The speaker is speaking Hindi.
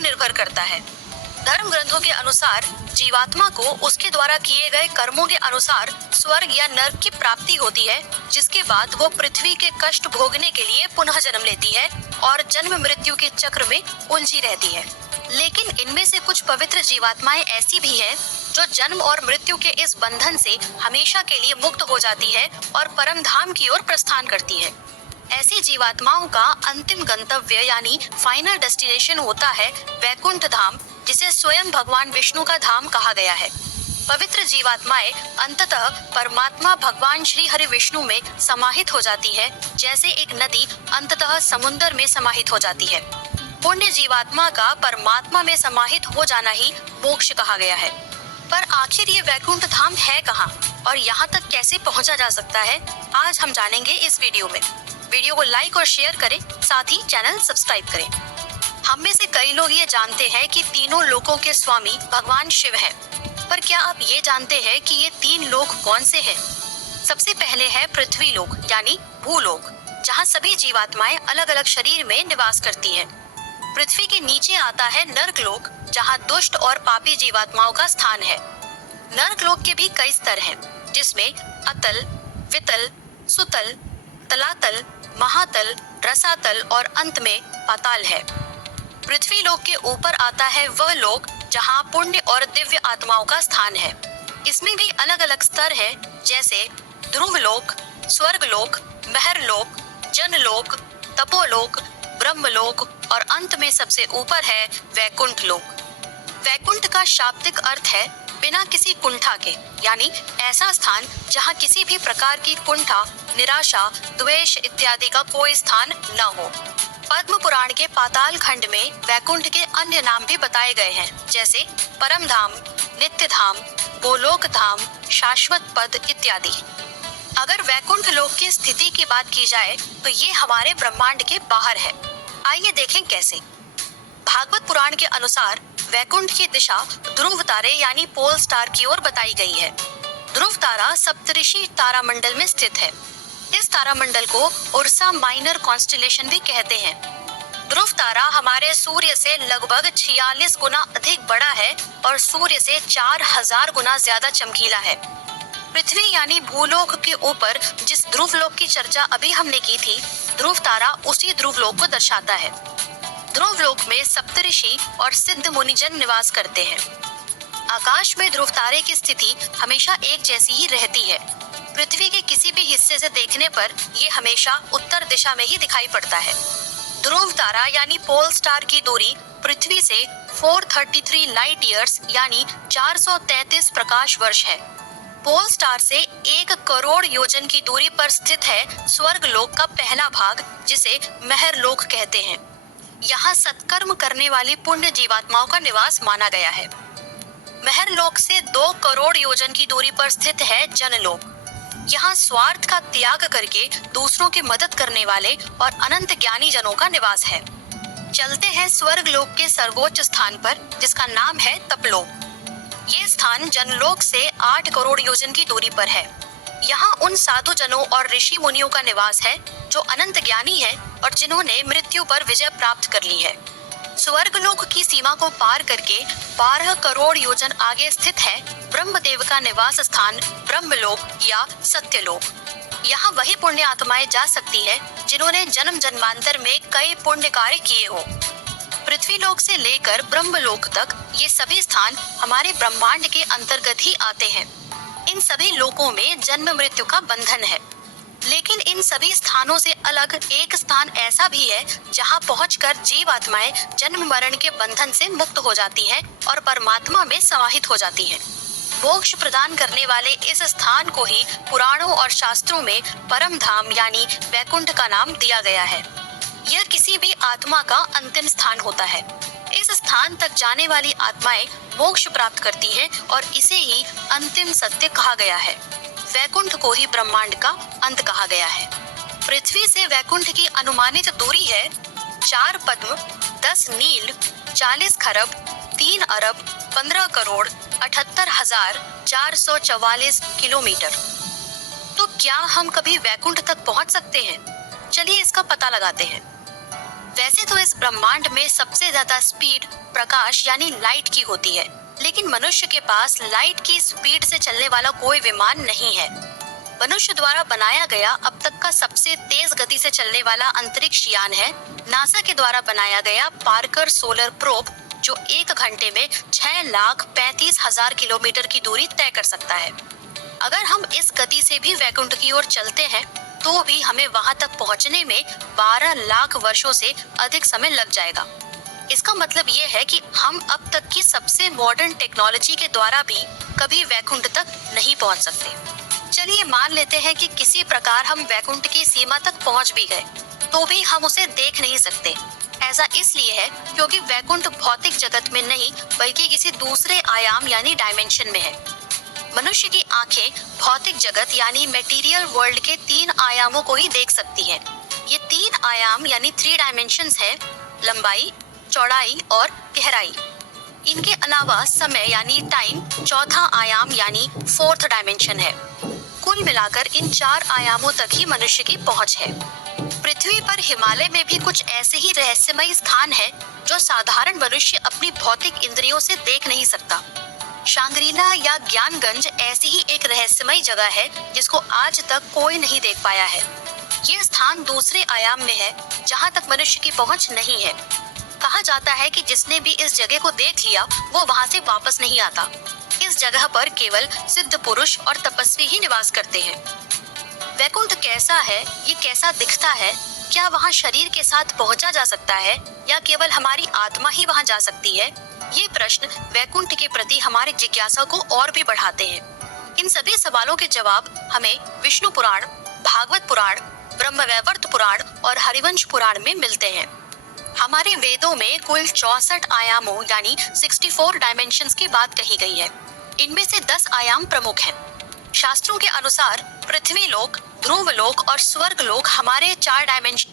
निर्भर करता है। धर्म ग्रंथों के अनुसार जीवात्मा को उसके द्वारा किए गए कर्मों के अनुसार स्वर्ग या नर्क की प्राप्ति होती है, जिसके बाद वो पृथ्वी के कष्ट भोगने के लिए पुनः जन्म लेती है और जन्म मृत्यु के चक्र में उलझी रहती है। लेकिन इनमें से कुछ पवित्र जीवात्माएं ऐसी भी हैं जो जन्म और मृत्यु के इस बंधन से हमेशा के लिए मुक्त हो जाती है और परम धाम की ओर प्रस्थान करती है। ऐसी जीवात्माओं का अंतिम गंतव्य यानी फाइनल डेस्टिनेशन होता है वैकुंठ धाम, जिसे स्वयं भगवान विष्णु का धाम कहा गया है। पवित्र जीवात्माएं अंततः परमात्मा भगवान श्री हरि विष्णु में समाहित हो जाती है, जैसे एक नदी अंततः समुद्र में समाहित हो जाती है। पुण्य जीवात्मा का परमात्मा में समाहित हो जाना ही मोक्ष कहा गया है। पर आखिर ये वैकुंठ धाम है कहाँ और यहाँ तक कैसे पहुँचा जा सकता है, आज हम जानेंगे इस वीडियो में। वीडियो को लाइक और शेयर करें, साथ ही चैनल सब्सक्राइब करें। हम में से कई लोग ये जानते हैं कि तीनों लोकों के स्वामी भगवान शिव हैं, पर क्या आप ये जानते हैं कि ये तीन लोक कौन से हैं? सबसे पहले है पृथ्वी लोक यानी भूलोक, जहाँ सभी जीवात्माएं अलग अलग शरीर में निवास करती हैं। पृथ्वी के नीचे आता है नर्क लोक, जहाँ दुष्ट और पापी जीवात्माओं का स्थान है। नर्क लोक के भी कई स्तर हैं, जिसमें अतल, वितल, सुतल, तलातल, महातल, रसातल और अंत में पाताल है। पृथ्वी लोक के ऊपर आता है वह लोक जहाँ पुण्य और दिव्य आत्माओं का स्थान है। इसमें भी अलग अलग स्तर है, जैसे ध्रुव लोक, स्वर्ग लोक, महर लोक, जन लोक, तपोलोक, ब्रह्मलोक और अंत में सबसे ऊपर है वैकुंठ लोक। वैकुंठ का शाब्दिक अर्थ है बिना किसी कुंठा के, यानी ऐसा स्थान जहाँ किसी भी प्रकार की कुंठा, निराशा, द्वेष इत्यादि का कोई स्थान न हो। पद्म पुराण के पाताल खंड में वैकुंठ के अन्य नाम भी बताए गए हैं, जैसे परम धाम, नित्य धाम, गोलोक धाम, शाश्वत पद इत्यादि। अगर वैकुंठ लोक की स्थिति की बात की जाए तो ये हमारे ब्रह्मांड के बाहर है। आइए देखें कैसे। भागवत पुराण के अनुसार वैकुंठ की दिशा ध्रुव तारे यानी पोल स्टार की ओर बताई गई है। ध्रुव तारा सप्तऋषि तारामंडल में स्थित है। इस तारामंडल को उर्सा माइनर कॉन्स्टेलेशन भी कहते हैं। ध्रुव तारा हमारे सूर्य से लगभग 46 गुना अधिक बड़ा है और सूर्य से 4000 गुना ज्यादा चमकीला है। पृथ्वी यानी भूलोक के ऊपर जिस ध्रुव लोक की चर्चा अभी हमने की थी, ध्रुव तारा उसी ध्रुव लोक को दर्शाता है। ध्रुव लोक में सप्तऋषि और सिद्ध मुनिजन निवास करते हैं। आकाश में ध्रुव तारे की स्थिति हमेशा एक जैसी ही रहती है। पृथ्वी के किसी भी हिस्से से देखने पर ये हमेशा उत्तर दिशा में ही दिखाई पड़ता है। ध्रुव तारा यानी पोल स्टार की दूरी पृथ्वी से 433 लाइट ईयर्स यानी 433 प्रकाश वर्ष है। पोल स्टार से 1 करोड़ योजन की दूरी पर स्थित है स्वर्ग लोक का पहला भाग, जिसे महर लोक कहते हैं। यहाँ सत्कर्म करने वाली पुण्य जीवात्माओं का निवास माना गया है। महर लोक से 2 करोड़ योजन की दूरी पर स्थित है जनलोक। यहाँ स्वार्थ का त्याग करके दूसरों की मदद करने वाले और अनंत ज्ञानी जनों का निवास है। चलते हैं स्वर्ग लोक के सर्वोच्च स्थान पर, जिसका नाम है तपलोक। ये स्थान जनलोक से 8 करोड़ योजन की दूरी पर है। यहाँ उन साधु जनों और ऋषि मुनियों का निवास है जो अनंत ज्ञानी है और जिन्होंने मृत्यु पर विजय प्राप्त कर ली है। स्वर्गलोक की सीमा को पार करके 12 करोड़ योजन आगे स्थित है ब्रह्मदेव का निवास स्थान ब्रह्मलोक या सत्यलोक। यहाँ वही पुण्य आत्माएं जा सकती है जिन्होंने जन्म जन्मांतर में कई पुण्य कार्य किए हो। पृथ्वी लोक से लेकर ब्रह्मलोक तक ये सभी स्थान हमारे ब्रह्मांड के अंतर्गत ही आते हैं। इन सभी लोकों में जन्म मृत्यु का बंधन है, लेकिन इन सभी स्थानों से अलग एक स्थान ऐसा भी है जहां पहुंचकर जीवात्माएं जन्म मरण के बंधन से मुक्त हो जाती हैं और परमात्मा में समाहित हो जाती हैं। मोक्ष प्रदान करने वाले इस स्थान को ही पुराणों और शास्त्रों में परम धाम यानी वैकुंठ का नाम दिया गया है। यह किसी भी आत्मा का अंतिम स्थान होता है। इस स्थान तक जाने वाली आत्माएं मोक्ष प्राप्त करती हैं और इसे ही अंतिम सत्य कहा गया है। वैकुंठ को ही ब्रह्मांड का अंत कहा गया है। पृथ्वी से वैकुंठ की अनुमानित दूरी है 4 पद्म, 10 नील, 40 खरब, 3 अरब, 15 करोड़, 78,444 किलोमीटर। तो क्या हम कभी वैकुंठ तक पहुंच सकते हैं? चलिए इसका पता लगाते हैं। वैसे तो इस ब्रह्मांड में सबसे ज्यादा स्पीड प्रकाश यानी लाइट की होती है, लेकिन मनुष्य के पास लाइट की स्पीड से चलने वाला कोई विमान नहीं है। मनुष्य द्वारा बनाया गया अब तक का सबसे तेज गति से चलने वाला अंतरिक्ष यान है नासा के द्वारा बनाया गया पार्कर सोलर प्रोब, जो 1 घंटे में 6,35,000 किलोमीटर की दूरी तय कर सकता है। अगर हम इस गति से भी वैकुंठ की ओर चलते हैं तो भी हमें वहां तक पहुंचने में 12 लाख वर्षों से अधिक समय लग जाएगा। इसका मतलब ये है कि हम अब तक की सबसे मॉडर्न टेक्नोलॉजी के द्वारा भी कभी वैकुंठ तक नहीं पहुंच सकते। चलिए मान लेते हैं कि किसी प्रकार हम वैकुंठ की सीमा तक पहुंच भी गए, तो भी हम उसे देख नहीं सकते। ऐसा इसलिए है क्योंकि वैकुंठ भौतिक जगत में नहीं बल्कि किसी दूसरे आयाम यानी डायमेंशन में है। मनुष्य की आंखें भौतिक जगत यानी मटेरियल वर्ल्ड के 3 आयामों को ही देख सकती हैं। ये 3 आयाम यानी 3 डायमेंशंस है, लंबाई, चौड़ाई और गहराई। इनके अलावा समय यानी टाइम चौथा आयाम यानी 4th डायमेंशन है। कुल मिलाकर इन 4 आयामों तक ही मनुष्य की पहुंच है। पृथ्वी पर हिमालय में भी कुछ ऐसे ही रहस्यमयी स्थान है जो साधारण मनुष्य अपनी भौतिक इंद्रियों से देख नहीं सकता। शांग्रीला या ज्ञानगंज ऐसी ही एक रहस्यमयी जगह है जिसको आज तक कोई नहीं देख पाया है। ये स्थान दूसरे आयाम में है जहाँ तक मनुष्य की पहुँच नहीं है। कहा जाता है कि जिसने भी इस जगह को देख लिया वो वहाँ से वापस नहीं आता। इस जगह पर केवल सिद्ध पुरुष और तपस्वी ही निवास करते हैं। वैकुंठ कैसा है, ये कैसा दिखता है, क्या वहाँ शरीर के साथ पहुँचा जा सकता है या केवल हमारी आत्मा ही वहाँ जा सकती है? ये प्रश्न वैकुंठ के प्रति हमारी जिज्ञासा को और भी बढ़ाते हैं। इन सभी सवालों के जवाब हमें विष्णु पुराण, भागवत पुराण, ब्रह्मवैवर्त पुराण और हरिवंश पुराण में मिलते हैं। हमारे वेदों में कुल 64 आयामों यानी 64 डायमेंशंस की बात कही गई है। इनमें से 10 आयाम प्रमुख हैं। शास्त्रों के अनुसार पृथ्वी लोक, ध्रुव लोक और स्वर्ग लोक हमारे 4 डायमेंशन